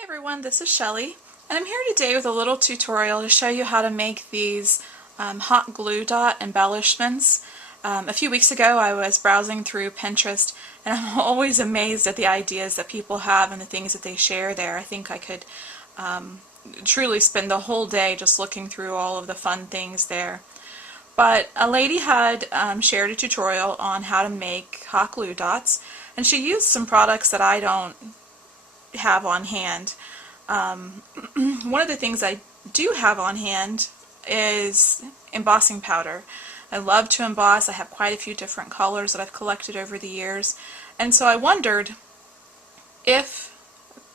Hi everyone, this is Shelly, and I'm here today with a little tutorial to show you how to make these hot glue dot embellishments. A few weeks ago I was browsing through Pinterest, and I'm always amazed at the ideas that people have and the things that they share there. I think I could truly spend the whole day just looking through all of the fun things there. But a lady had shared a tutorial on how to make hot glue dots, and she used some products that I don't have on hand. One of the things I do have on hand is embossing powder. I love to emboss. I have quite a few different colors that I've collected over the years, and so I wondered if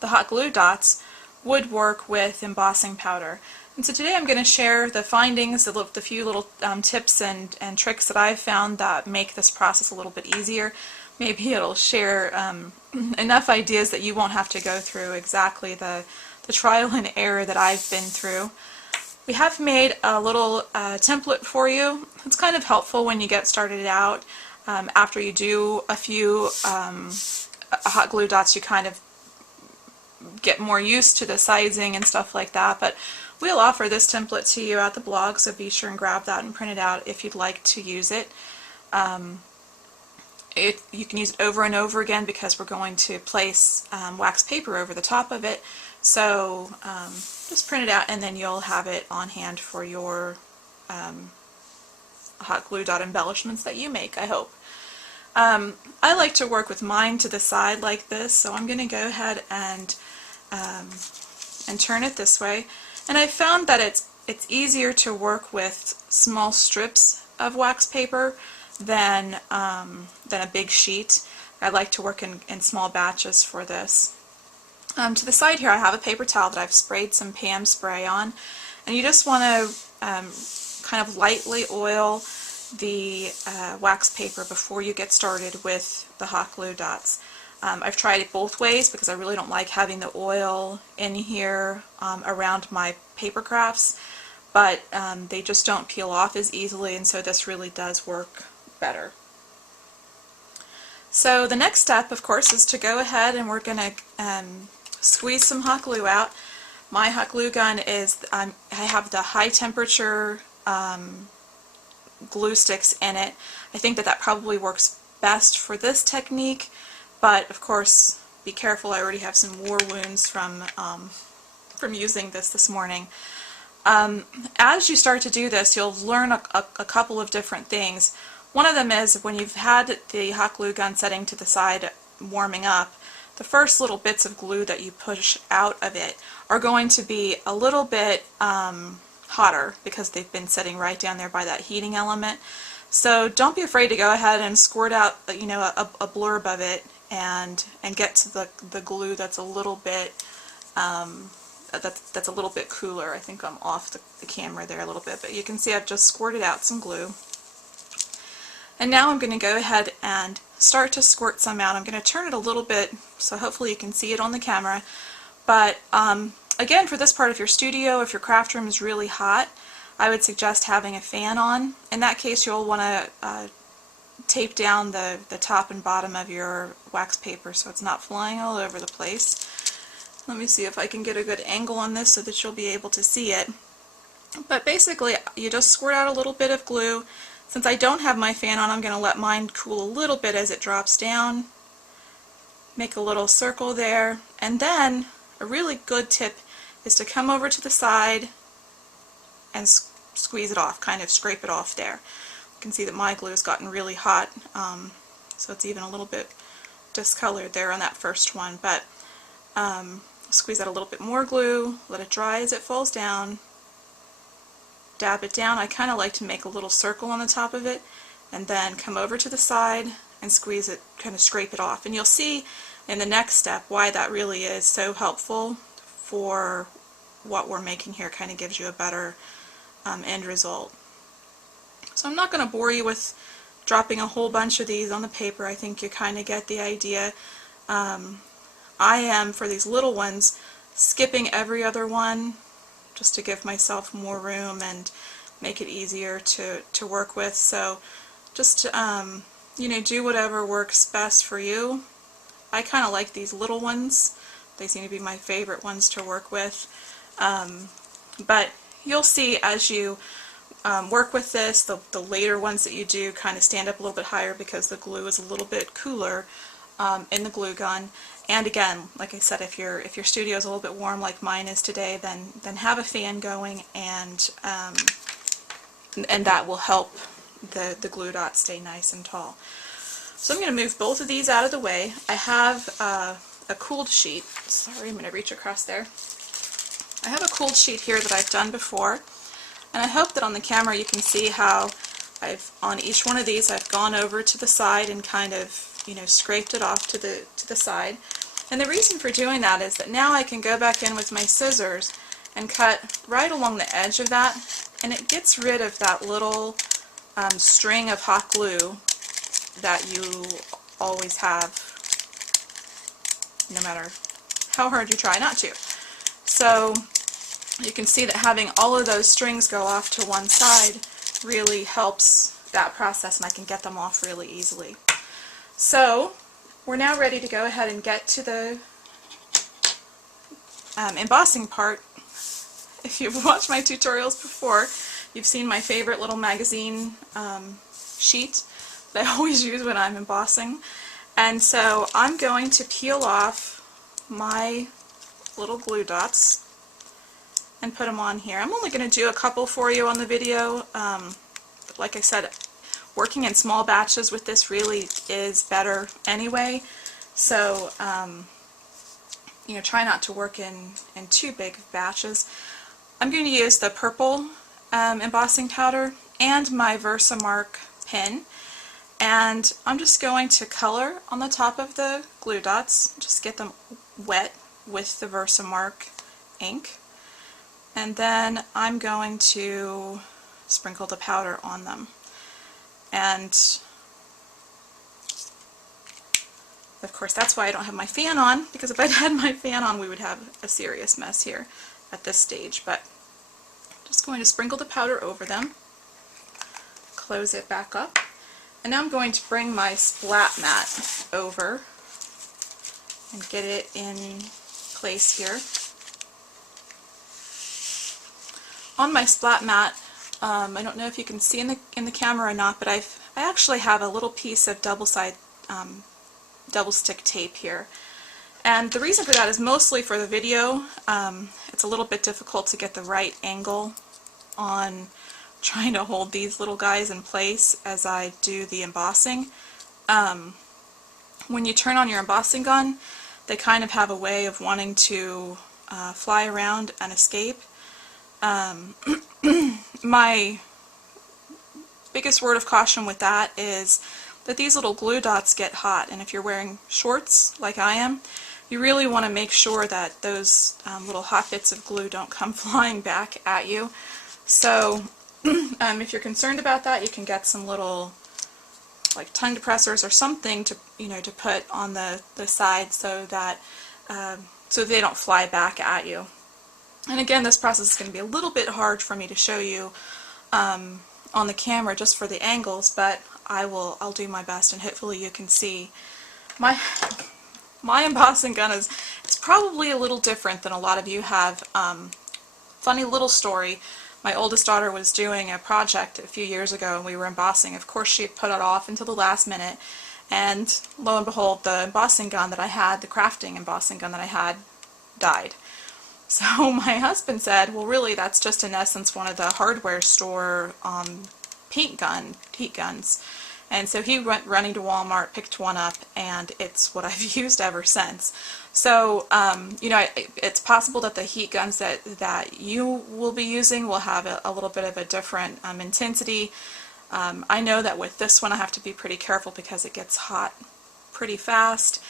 the hot glue dots would work with embossing powder. And so today I'm going to share the findings, the few little tips and tricks that I've found that make this process a little bit easier. Maybe it'll share enough ideas that you won't have to go through exactly the trial and error that I've been through. We have made a little template for you. It's kind of helpful when you get started out. After you do a few hot glue dots, you kind of get more used to the sizing and stuff like that. But we'll offer this template to you at the blog, so be sure and grab that and print it out if you'd like to use it. You can use it over and over again because we're going to place wax paper over the top of it. So just print it out and then you'll have it on hand for your hot glue dot embellishments that you make, I hope. I like to work with mine to the side like this, so I'm going to go ahead and turn it this way. And I found that it's easier to work with small strips of wax paper than a big sheet. I like to work in small batches for this. To the side here I have a paper towel that I've sprayed some Pam spray on, and you just want to kind of lightly oil the wax paper before you get started with the hot glue dots. I've tried it both ways because I really don't like having the oil in here around my paper crafts, but they just don't peel off as easily, and so this really does work better. So the next step, of course, is to go ahead and we're going to squeeze some hot glue out. My hot glue gun is, I have the high temperature glue sticks in it. I think that probably works best for this technique, but of course be careful. I already have some war wounds from using this morning. As you start to do this, you'll learn a couple of different things. One of them is when you've had the hot glue gun setting to the side warming up, the first little bits of glue that you push out of it are going to be a little bit hotter because they've been sitting right down there by that heating element. So don't be afraid to go ahead and squirt out, you know, a blurb of it and get to the glue that's a little bit that's a little bit cooler. I think I'm off the camera there a little bit, but you can see I've just squirted out some glue. And now I'm going to go ahead and start to squirt some out. I'm going to turn it a little bit so hopefully you can see it on the camera. But again, for this part of your studio, if your craft room is really hot, I would suggest having a fan on. In that case, you'll want to tape down the top and bottom of your wax paper so it's not flying all over the place. Let me see if I can get a good angle on this so that you'll be able to see it. But basically, you just squirt out a little bit of glue. Since I don't have my fan on, I'm going to let mine cool a little bit as it drops down. Make a little circle there. And then, a really good tip is to come over to the side and squeeze it off, kind of scrape it off there. You can see that my glue has gotten really hot, so it's even a little bit discolored there on that first one. But squeeze out a little bit more glue, let it dry as it falls down. Dab it down. I kind of like to make a little circle on the top of it and then come over to the side and squeeze it, kind of scrape it off. And you'll see in the next step why that really is so helpful for what we're making here. Kind of gives you a better end result. So I'm not going to bore you with dropping a whole bunch of these on the paper. I think you kind of get the idea. I am, for these little ones, skipping every other one just to give myself more room and make it easier to work with. So just you know, do whatever works best for you. I kind of like these little ones They seem to be my favorite ones to work with. But you'll see as you work with this, the later ones that you do kind of stand up a little bit higher because the glue is a little bit cooler in the glue gun. And again, like I said, if your studio is a little bit warm like mine is today, then have a fan going, and that will help the glue dots stay nice and tall. So I'm going to move both of these out of the way. I have a cooled sheet. Sorry, I'm going to reach across there. I have a cooled sheet here that I've done before, and I hope that on the camera you can see how on each one of these I've gone over to the side and kind of, you know, scraped it off to the side. And the reason for doing that is that now I can go back in with my scissors and cut right along the edge of that, and it gets rid of that little string of hot glue that you always have, no matter how hard you try not to. So you can see that having all of those strings go off to one side really helps that process, and I can get them off really easily. So we're now ready to go ahead and get to the embossing part. If you've watched my tutorials before, you've seen my favorite little magazine sheet that I always use when I'm embossing. And so I'm going to peel off my little glue dots and put them on here. I'm only going to do a couple for you on the video. Like I said, working in small batches with this really is better anyway, so you know, try not to work in too big of batches. I'm going to use the purple embossing powder and my Versamark pen, and I'm just going to color on the top of the glue dots, just get them wet with the Versamark ink, and then I'm going to sprinkle the powder on them. And of course that's why I don't have my fan on, because if I'd had my fan on we would have a serious mess here at this stage. But just going to sprinkle the powder over them, close it back up, and now I'm going to bring my splat mat over and get it in place here. On my splat mat, I don't know if you can see in the camera or not, but I actually have a little piece of double stick tape here, and the reason for that is mostly for the video. It's a little bit difficult to get the right angle on trying to hold these little guys in place as I do the embossing. When you turn on your embossing gun, they kind of have a way of wanting to fly around and escape. My biggest word of caution with that is that these little glue dots get hot, and if you're wearing shorts like I am, you really want to make sure that those little hot bits of glue don't come flying back at you. So if you're concerned about that, you can get some little like tongue depressors or something to, you know, to put on the side so that so they don't fly back at you. And again, this process is going to be a little bit hard for me to show you on the camera just for the angles, but I'll do my best, and hopefully you can see. My embossing gun is probably a little different than a lot of you have. Funny little story. My oldest daughter was doing a project a few years ago and we were embossing. Of course she had put it off until the last minute, and lo and behold, the embossing gun that I had, the crafting embossing gun that I had, died. So my husband said, well really that's just in essence one of the hardware store heat guns. And so he went running to Walmart, picked one up, and it's what I've used ever since. So, you know, it's possible that the heat guns that you will be using will have a little bit of a different intensity. I know that with this one I have to be pretty careful because it gets hot pretty fast.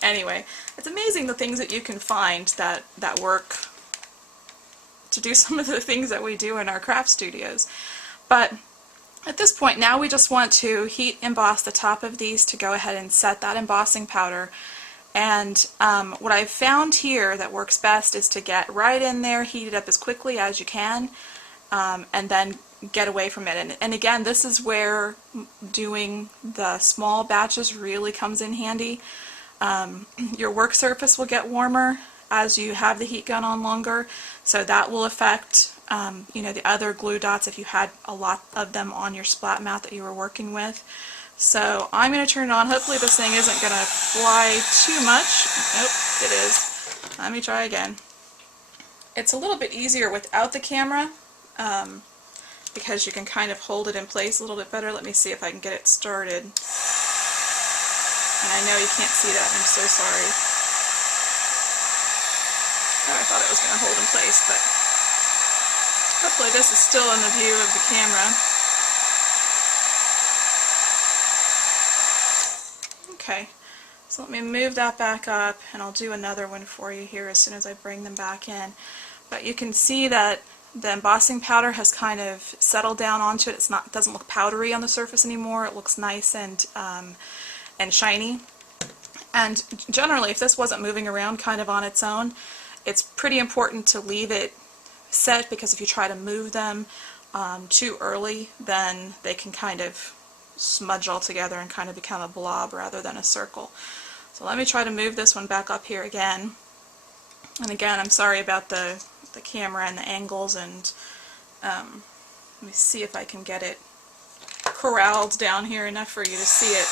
Anyway, it's amazing the things that you can find that work to do some of the things that we do in our craft studios. But at this point now we just want to heat emboss the top of these to go ahead and set that embossing powder. And what I've found here that works best is to get right in there, heat it up as quickly as you can, and then get away from it. And again, this is where doing the small batches really comes in handy. your work surface will get warmer as you have the heat gun on longer, so that will affect you know, the other glue dots if you had a lot of them on your splat mat that you were working with. So I'm going to turn it on. Hopefully this thing isn't going to fly too much. Nope, it is. Let me try again. It's a little bit easier without the camera because you can kind of hold it in place a little bit better. Let me see if I can get it started. And I know you can't see that, I'm so sorry. Oh, I thought it was going to hold in place, but hopefully this is still in the view of the camera. Okay, so let me move that back up, and I'll do another one for you here as soon as I bring them back in. But you can see that the embossing powder has kind of settled down onto it. It doesn't look powdery on the surface anymore. It looks nice and shiny. And generally, if this wasn't moving around kind of on its own, it's pretty important to leave it set, because if you try to move them too early, then they can kind of smudge all together and kind of become a blob rather than a circle. So let me try to move this one back up here again. And again, I'm sorry about the camera and the angles, and let me see if I can get it corralled down here enough for you to see it.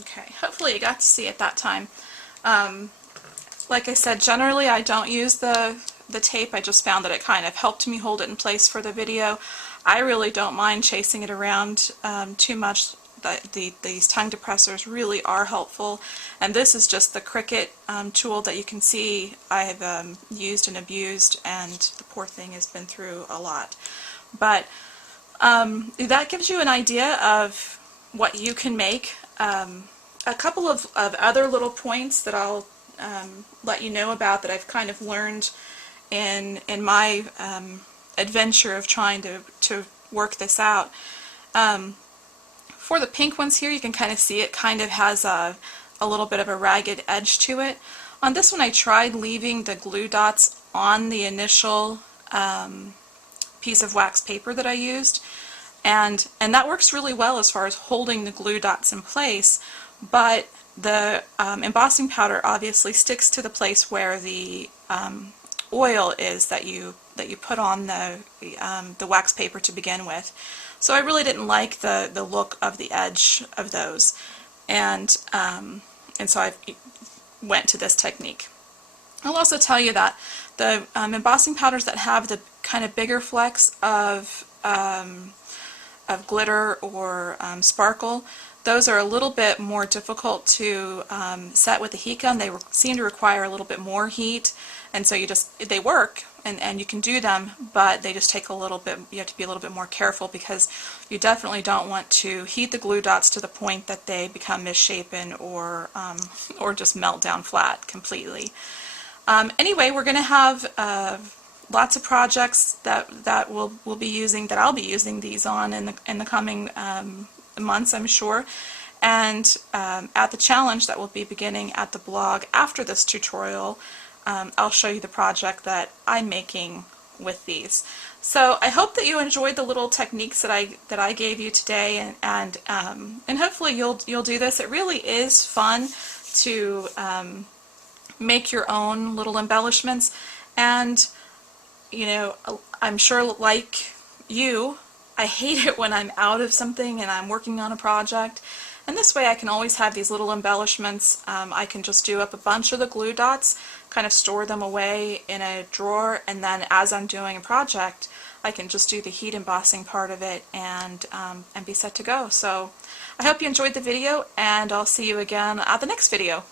Okay, hopefully you got to see it that time. Like I said, generally I don't use the tape. I just found that it kind of helped me hold it in place for the video. I really don't mind chasing it around too much. These tongue depressors really are helpful, and this is just the Cricut tool that you can see I have used and abused, and the poor thing has been through a lot. But that gives you an idea of what you can make. A couple of other little points that I'll let you know about that I've kind of learned in my adventure of trying to work this out. For the pink ones here, you can kind of see it kind of has a little bit of a ragged edge to it. On this one, I tried leaving the glue dots on the initial piece of wax paper that I used, and that works really well as far as holding the glue dots in place, but the embossing powder obviously sticks to the place where the oil is that you put on the wax paper to begin with. So I really didn't like the look of the edge of those, and so I went to this technique. I'll also tell you that the embossing powders that have the kind of bigger flecks of glitter or sparkle, those are a little bit more difficult to set with the heat gun. They seem to require a little bit more heat, and so they work and you can do them, but they just take a little bit, you have to be a little bit more careful, because you definitely don't want to heat the glue dots to the point that they become misshapen or just melt down flat completely. Anyway, we're going to have lots of projects that we'll be using, that I'll be using these on in the coming months, I'm sure. And at the challenge that will be beginning at the blog after this tutorial, I'll show you the project that I'm making with these. So I hope that you enjoyed the little techniques that I gave you today, and hopefully you'll do this. It really is fun to make your own little embellishments, and you know, I'm sure like you, I hate it when I'm out of something and I'm working on a project, and this way I can always have these little embellishments. I can just do up a bunch of the glue dots, kind of store them away in a drawer, and then as I'm doing a project I can just do the heat embossing part of it and be set to go. So I hope you enjoyed the video, and I'll see you again at the next video.